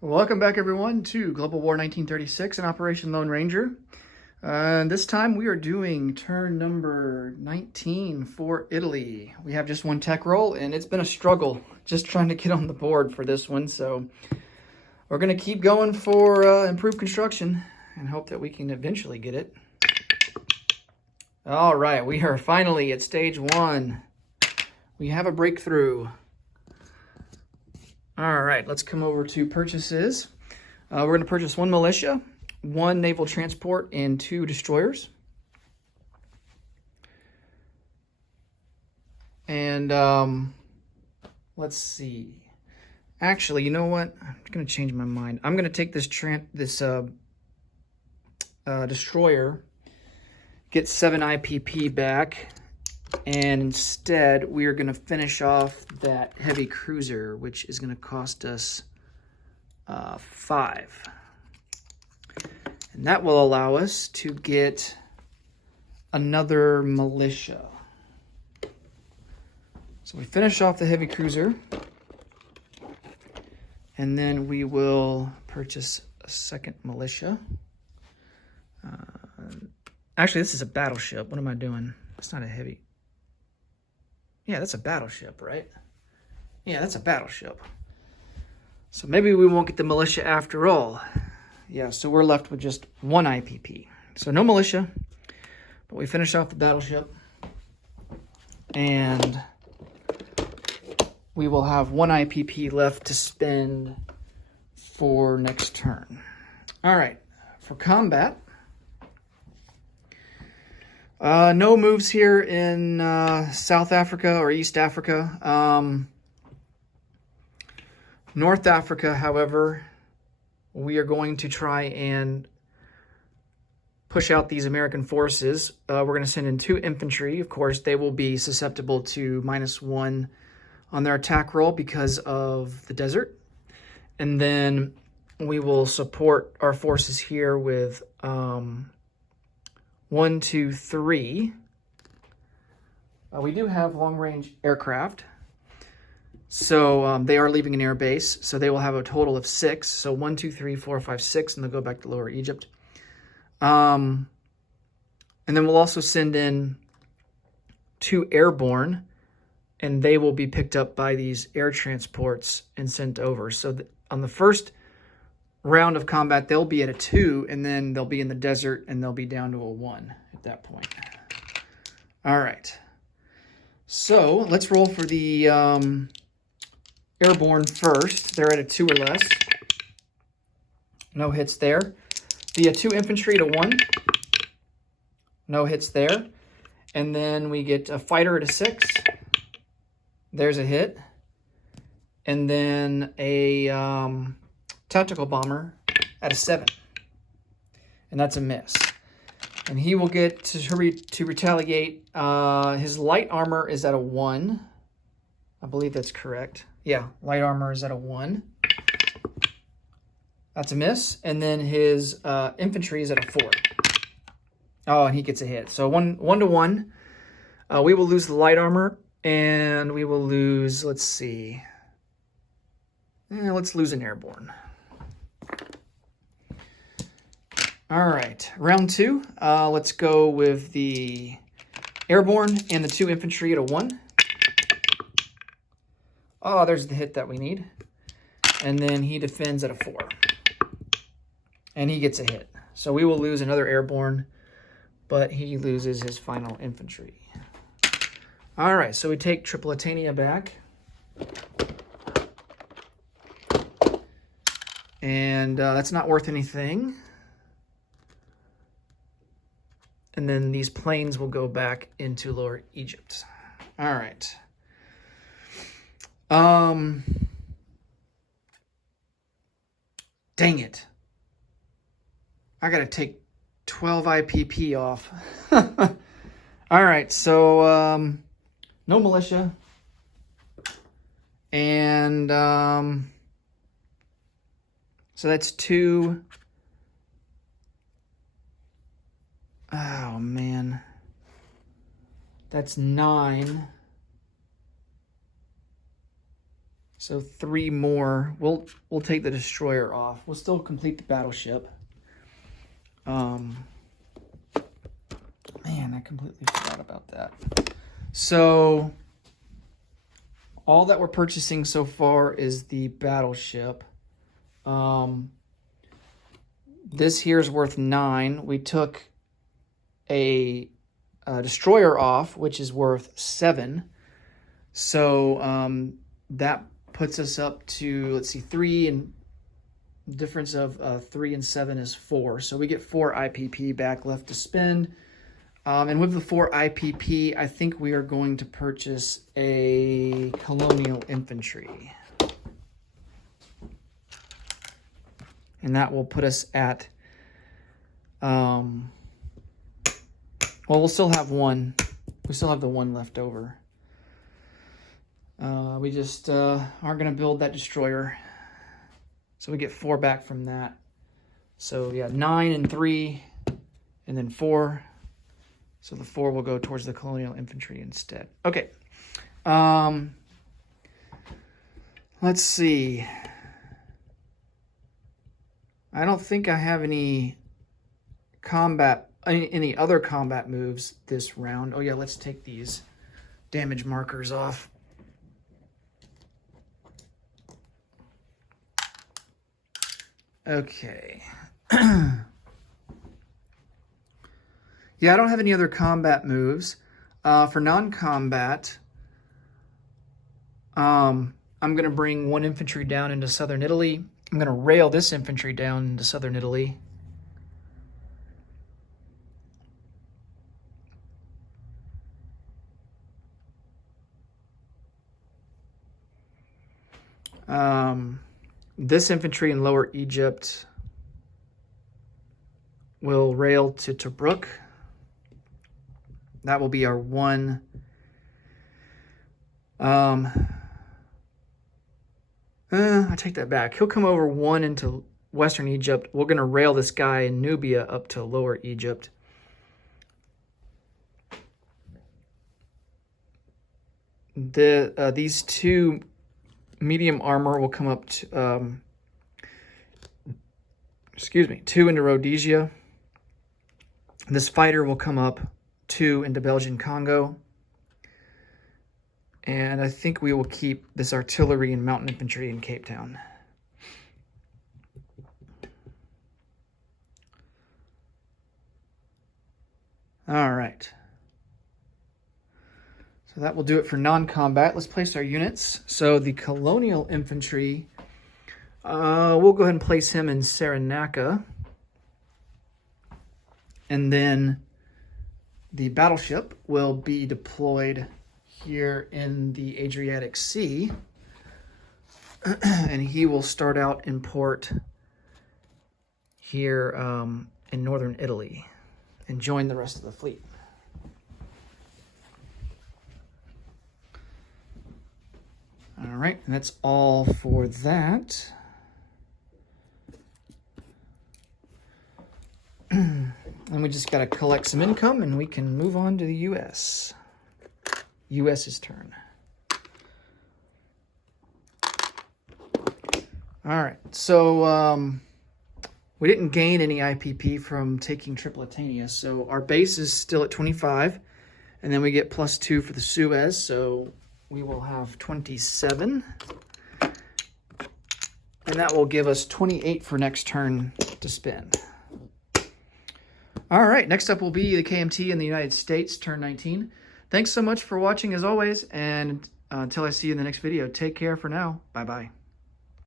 Welcome back, everyone, to Global War 1936 and Operation Lone Ranger. This time we are doing turn number 19 for Italy. We have just one tech roll, and it's been a struggle just trying to get on the board for this one. So we're going to keep going for improved construction and hope that we can eventually get it. All right, we are finally at stage one. We have a breakthrough. All right, let's come over to purchases. We're going to purchase one militia, one naval transport, and two destroyers. And let's see. Actually, you know what? I'm going to change my mind. I'm going to take this destroyer, get 7 IPP back, and instead we are going to finish off that heavy cruiser, which is going to cost us 5. And that will allow us to get another militia. So we finish off the heavy cruiser, and then we will purchase a second militia. Actually, this is a battleship. What am I doing? It's not a heavy. Yeah, that's a battleship, right? Yeah, that's a battleship. So maybe we won't get the militia after all. Yeah, so we're left with just 1 IPP. So no militia, but we finish off the battleship. And we will have 1 IPP left to spend for next turn. All right, for combat. No moves here in South Africa or East Africa. North Africa, however, we are going to try and push out these American forces. We're going to send in 2 infantry. Of course, they will be susceptible to -1 on their attack roll because of the desert. And then we will support our forces here with 1, 2, 3. We do have long-range aircraft. So they are leaving an air base. So they will have a total of 6. So 1, 2, 3, 4, 5, 6, and they'll go back to Lower Egypt. And then we'll also send in 2 airborne, and they will be picked up by these air transports and sent over. So on the first round of combat, they'll be at a 2, and then they'll be in the desert, and they'll be down to a 1 at that point. All right. So let's roll for the airborne first. They're at a 2 or less. No hits there. The 2 infantry to 1. No hits there. And then we get a fighter at a 6. There's a hit. And then a tactical bomber at a 7. And that's a miss. And he will get to retaliate. His light armor is at a 1. I believe that's correct. Yeah, light armor is at a 1. That's a miss. And then his infantry is at a 4. Oh, and he gets a hit. So 1 to 1. We will lose the light armor, and we will lose, let's see. Let's lose an airborne. All right, round 2. Let's go with the airborne and the 2 infantry at a 1. Oh, there's the hit that we need. And then he defends at a 4. And he gets a hit. So we will lose another airborne, but he loses his final infantry. All right, so we take Tripolitania back. And that's not worth anything. And then these planes will go back into Lower Egypt. All right. Dang it. I got to take 12 IPP off. All right, so no militia. And so that's 2. Oh, man. That's 9. So 3 more. We'll take the destroyer off. We'll still complete the battleship. Man, I completely forgot about that. So all that we're purchasing so far is the battleship. This here's worth 9. We took a destroyer off, which is worth 7. So that puts us up to, let's see, 3, and the difference of 3 and 7 is 4. So we get 4 IPP back left to spend. And with the 4 IPP, I think we are going to purchase a colonial infantry. And that will put us at, well, we'll still have 1. We still have the 1 left over. We just aren't going to build that destroyer. So we get 4 back from that. So yeah, 9 and 3, and then 4. So the 4 will go towards the colonial infantry instead. Okay. Let's see. I don't think I have any other combat moves this round. Oh yeah, let's take these damage markers off. Okay. Yeah, I don't have any other combat moves. For non-combat, I'm going to bring 1 infantry down into southern Italy. I'm going to rail this infantry down into southern Italy. This infantry in Lower Egypt will rail to Tobruk. That will be our 1. I take that back. He'll come over 1 into Western Egypt. We're going to rail this guy in Nubia up to Lower Egypt. These 2 medium armor will come up to, 2 into Rhodesia. This fighter will come up 2 into Belgian Congo. And I think we will keep this artillery and mountain infantry in Cape Town. All right. So that will do it for non-combat. Let's place our units. So the colonial infantry, we'll go ahead and place him in Saranaka. And then the battleship will be deployed here in the Adriatic Sea. And he will start out in port here in northern Italy and join the rest of the fleet. All right, and that's all for that. And we just got to collect some income and we can move on to the U.S. U.S.'s turn. All right, so we didn't gain any IPP from taking Tripolitania, so our base is still at 25, and then we get +2 for the Suez, so we will have 27, and that will give us 28 for next turn to spend. All right, next up will be the KMT in the United States, turn 19. Thanks so much for watching as always, and until I see you in the next video, take care for now. Bye-bye.